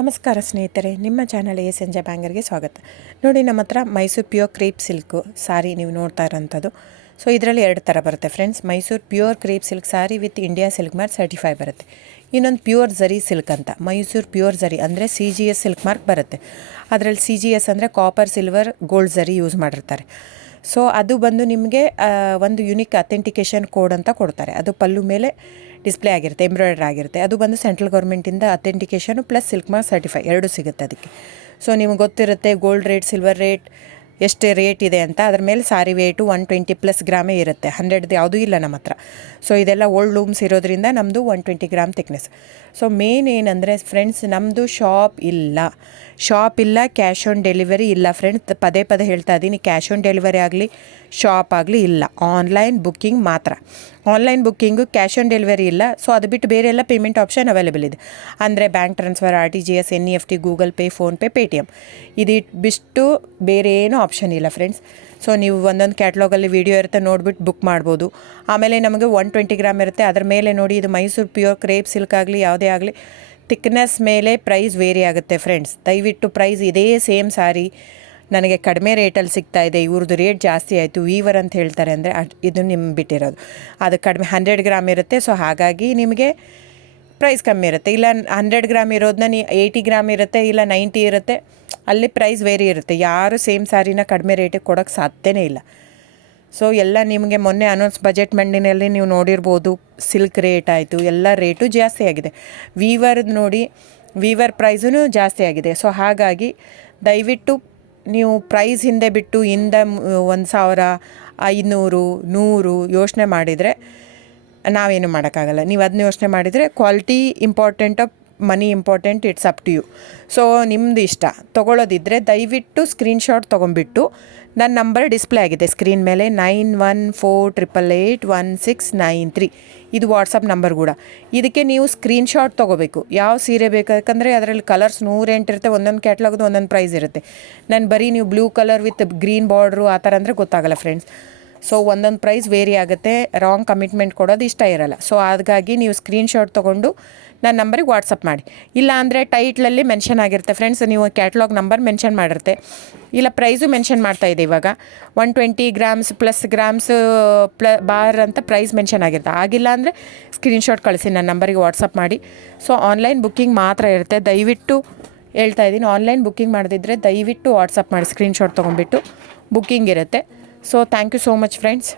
ನಮಸ್ಕಾರ ಸ್ನೇಹಿತರೆ, ನಿಮ್ಮ ಚಾನಲ್ ASNJ ಬ್ಯಾಂಗರ್ಗೆ ಸ್ವಾಗತ. ನೋಡಿ, ನಮ್ಮ ಹತ್ರ ಮೈಸೂರು ಪ್ಯೂರ್ ಕ್ರೇಪ್ ಸಿಲ್ಕ್ ಸಾರಿ ನೀವು ನೋಡ್ತಾ ಇರೋಂಥದ್ದು. ಸೊ ಇದರಲ್ಲಿ ಎರಡು ಥರ ಬರುತ್ತೆ friends. Mysuru pure crepe silk sorry with India silk mark certify ಬರುತ್ತೆ. ಇನ್ನೊಂದು ಪ್ಯೂರ್ ಝರಿ ಸಿಲ್ಕ್ ಅಂತ, ಮೈಸೂರು ಪ್ಯೂರ್ ಝರಿ ಅಂದರೆ CGS ಸಿಲ್ಕ್ ಮಾರ್ಕ್ ಬರುತ್ತೆ. ಅದರಲ್ಲಿ CGS ಅಂದರೆ ಕಾಪರ್, ಸಿಲ್ವರ್, ಗೋಲ್ಡ್ ಝರಿ ಯೂಸ್ ಮಾಡಿರ್ತಾರೆ. ಸೊ ಅದು ಬಂದು ನಿಮಗೆ ಒಂದು ಯುನಿಕ್ ಅಥೆಂಟಿಕೇಷನ್ ಕೋಡ್ ಅಂತ ಕೊಡ್ತಾರೆ. ಅದು ಪಲ್ಲು ಮೇಲೆ ಡಿಸ್ಪ್ಲೇ ಆಗಿರುತ್ತೆ, ಎಂಬ್ರಾಯ್ಡ್ರಿ ಆಗಿರುತ್ತೆ. ಅದು ಬಂದು ಸೆಂಟ್ರಲ್ ಗೌರ್ಮೆಂಟಿಂದ ಅಥೆಂಟಿಕೇಷನು ಪ್ಲಸ್ ಸಿಲ್ಕ್ ಮಾರ್ಕ್ ಸರ್ಟಿಫೈ ಎರಡೂ ಸಿಗುತ್ತೆ ಅದಕ್ಕೆ. ಸೊ ನಿಮಗೆ ಗೊತ್ತಿರುತ್ತೆ ಗೋಲ್ಡ್ ರೇಟ್, ಸಿಲ್ವರ್ ರೇಟ್ ಎಷ್ಟು ರೇಟ್ ಇದೆ ಅಂತ. ಅದ್ರ ಮೇಲೆ ಸಾರಿ ವೇಟು 120+ ಗ್ರಾಮೇ ಇರುತ್ತೆ, 100 ಯಾವುದೂ ಇಲ್ಲ ನಮ್ಮ ಹತ್ರ. ಸೊ ಇದೆಲ್ಲ ಓಲ್ಡ್ ಲೂಮ್ಸ್ ಇರೋದ್ರಿಂದ ನಮ್ಮದು 120 ಗ್ರಾಮ್ ಥಿಕ್ನೆಸ್. ಸೊ ಮೇನ್ ಏನಂದರೆ ಫ್ರೆಂಡ್ಸ್, ನಮ್ಮದು ಶಾಪ್ ಇಲ್ಲ, ಕ್ಯಾಶ್ ಆನ್ ಡೆಲಿವರಿ ಇಲ್ಲ ಫ್ರೆಂಡ್ಸ್. ಪದೇ ಹೇಳ್ತಾ ಇದ್ದೀನಿ, ಕ್ಯಾಶ್ ಆನ್ ಡೆಲಿವರಿ ಆಗಲಿ, ಶಾಪ್ ಆಗಲಿ ಇಲ್ಲ, ಆನ್ಲೈನ್ ಬುಕ್ಕಿಂಗ್ ಮಾತ್ರ. Online booking, cash on delivery ಇಲ್ಲ. ಸೊ ಅದು ಬಿಟ್ಟು ಬೇರೆ ಎಲ್ಲ ಪೇಮೆಂಟ್ ಆಪ್ಷನ್ ಅವೈಲೇಬಲ್ ಇದೆ. ಅಂದರೆ bank transfer, RTGS, NEFT, Google pay, PhonePe, Paytm. ಇದು ಬಿಟ್ಟು ಬೇರೆ ಏನೂ ಆಪ್ಷನ್ ಇಲ್ಲ ಫ್ರೆಂಡ್ಸ್. ಸೊ ನೀವು ಒಂದೊಂದು ಕ್ಯಾಟ್ಲಾಗಲ್ಲಿ ವೀಡಿಯೋ ಇರುತ್ತೆ, ನೋಡಿಬಿಟ್ಟು ಬುಕ್ ಮಾಡ್ಬೋದು. ಆಮೇಲೆ ನಮಗೆ 120 ಗ್ರಾಮ್ ಇರುತ್ತೆ. ಅದರ ಮೇಲೆ ನೋಡಿ, ಇದು ಮೈಸೂರು ಪ್ಯೂರ್ ಕ್ರೇಪ್ ಸಿಲ್ಕ್ ಆಗಲಿ ಯಾವುದೇ ಆಗಲಿ ಥಿಕ್ನೆಸ್ ಮೇಲೆ ಪ್ರೈಸ್ ವೇರಿ ಆಗುತ್ತೆ ಫ್ರೆಂಡ್ಸ್. ದಯವಿಟ್ಟು ಪ್ರೈಸ್ ಇದೇ ಸೇಮ್ ಸಾರಿ ನನಗೆ ಕಡಿಮೆ ರೇಟಲ್ಲಿ ಸಿಗ್ತಾ ಇದೆ, ಇವ್ರದ್ದು ರೇಟ್ ಜಾಸ್ತಿ ಆಯಿತು ವೀವರ್ ಅಂತ ಹೇಳ್ತಾರೆ ಅಂದರೆ ಇದು ನಿಮ್ಗೆ ಬಿಟ್ಟಿರೋದು. ಅದು ಕಡಿಮೆ 100 ಗ್ರಾಮ್ ಇರುತ್ತೆ. ಸೊ ಹಾಗಾಗಿ ನಿಮಗೆ ಪ್ರೈಸ್ ಕಮ್ಮಿ ಇರುತ್ತೆ. ಇಲ್ಲ 100 ಗ್ರಾಮ್ ಇರೋದನ್ನ 80 ಗ್ರಾಮ್ ಇರುತ್ತೆ, ಇಲ್ಲ 90 ಇರುತ್ತೆ, ಅಲ್ಲಿ ಪ್ರೈಸ್ ವೇರಿ ಇರುತ್ತೆ. ಯಾರು ಸೇಮ್ ಸಾರಿನ ಕಡಿಮೆ ರೇಟಿಗೆ ಕೊಡೋಕ್ಕೆ ಸಾಧ್ಯನೇ ಇಲ್ಲ. ಸೊ ಎಲ್ಲ ನಿಮಗೆ ಮೊನ್ನೆ ಅನೌನ್ಸ್ ಬಜೆಟ್ ಮಂಡಿನಲ್ಲಿ ನೀವು ನೋಡಿರ್ಬೋದು, ಸಿಲ್ಕ್ ರೇಟ್ ಆಯಿತು, ಎಲ್ಲ ರೇಟು ಜಾಸ್ತಿ ಆಗಿದೆ. ವೀವರ್ದು ನೋಡಿ, ವೀವರ್ ಪ್ರೈಸೂ ಜಾಸ್ತಿ ಆಗಿದೆ. ಸೊ ಹಾಗಾಗಿ ದಯವಿಟ್ಟು ನೀವು ಪ್ರೈಸ್ ಹಿಂದೆ ಬಿಟ್ಟು 1,000, 500, 100 ಯೋಚನೆ ಮಾಡಿದರೆ ನಾವೇನು ಮಾಡೋಕ್ಕಾಗಲ್ಲ. ನೀವು ಅದನ್ನ ಯೋಚನೆ ಮಾಡಿದರೆ quality important, money important, it's up to you. So ನಿಮ್ಮದು ಇಷ್ಟ. ತೊಗೊಳ್ಳೋದಿದ್ದರೆ ದಯವಿಟ್ಟು ಸ್ಕ್ರೀನ್ಶಾಟ್ ತೊಗೊಂಬಿಟ್ಟು, ನನ್ನ ನಂಬರ್ ಡಿಸ್ಪ್ಲೇ ಆಗಿದೆ ಸ್ಕ್ರೀನ್ ಮೇಲೆ, 9148881693. ಇದು ವಾಟ್ಸಪ್ ನಂಬರ್ ಕೂಡ. ಇದಕ್ಕೆ ನೀವು ಸ್ಕ್ರೀನ್ಶಾಟ್ ತೊಗೋಬೇಕು. ಯಾವ ಸೀರೆ ಬೇಕು, ಯಾಕಂದರೆ ಅದರಲ್ಲಿ ಕಲರ್ಸ್ 108 ಇರುತ್ತೆ, ಒಂದೊಂದು ಕ್ಯಾಟ್ಲಾಗ್ದು ಒಂದೊಂದು ಪ್ರೈಸ್ ಇರುತ್ತೆ. ನಾನು ಬರೀ ನೀವು blue colour with green border ಆ ಥರ ಅಂದರೆ ಗೊತ್ತಾಗಲ್ಲ ಫ್ರೆಂಡ್ಸ್. ಸೊ ಒಂದೊಂದು ಪ್ರೈಸ್ ವೇರಿ ಆಗುತ್ತೆ, ರಾಂಗ್ ಕಮಿಟ್ಮೆಂಟ್ ಕೊಡೋದು ಇಷ್ಟ ಇರಲ್ಲ. ಸೊ ಹಾಗಾಗಿ ನೀವು ಸ್ಕ್ರೀನ್ಶಾಟ್ ತೊಗೊಂಡು ನನ್ನ ನಂಬರಿಗೆ ವಾಟ್ಸಪ್ ಮಾಡಿ. ಇಲ್ಲ ಅಂದರೆ ಟೈಟ್ಲಲ್ಲಿ ಮೆನ್ಷನ್ ಆಗಿರುತ್ತೆ ಫ್ರೆಂಡ್ಸ್, ನೀವು ಕ್ಯಾಟ್ಲಾಗ್ ನಂಬರ್ ಮೆನ್ಷನ್ ಮಾಡಿರುತ್ತೆ, ಇಲ್ಲ ಪ್ರೈಸು ಮೆನ್ಷನ್ ಮಾಡ್ತಾಯಿದೆ. ಇವಾಗ 120 ಗ್ರಾಮ್ಸ್ ಪ್ಲಸ್ ಗ್ರಾಮ್ಸ್ ಬಾರ್ ಅಂತ ಪ್ರೈಸ್ ಮೆನ್ಷನ್ ಆಗಿರುತ್ತೆ. ಆಗಿಲ್ಲ ಅಂದರೆ ಸ್ಕ್ರೀನ್ಶಾಟ್ ಕಳಿಸಿ, ನನ್ನ ನಂಬರಿಗೆ ವಾಟ್ಸಪ್ ಮಾಡಿ. ಸೊ ಆನ್ಲೈನ್ ಬುಕ್ಕಿಂಗ್ ಮಾತ್ರ ಇರುತ್ತೆ. ದಯವಿಟ್ಟು ಹೇಳ್ತಾ ಇದ್ದೀನಿ, ಆನ್ಲೈನ್ ಬುಕ್ಕಿಂಗ್ ಮಾಡದಿದ್ದರೆ ದಯವಿಟ್ಟು ವಾಟ್ಸಪ್ ಮಾಡಿ, ಸ್ಕ್ರೀನ್ಶಾಟ್ ತೊಗೊಂಡ್ಬಿಟ್ಟು ಬುಕ್ಕಿಂಗ್ ಇರುತ್ತೆ. So thank you so much friends.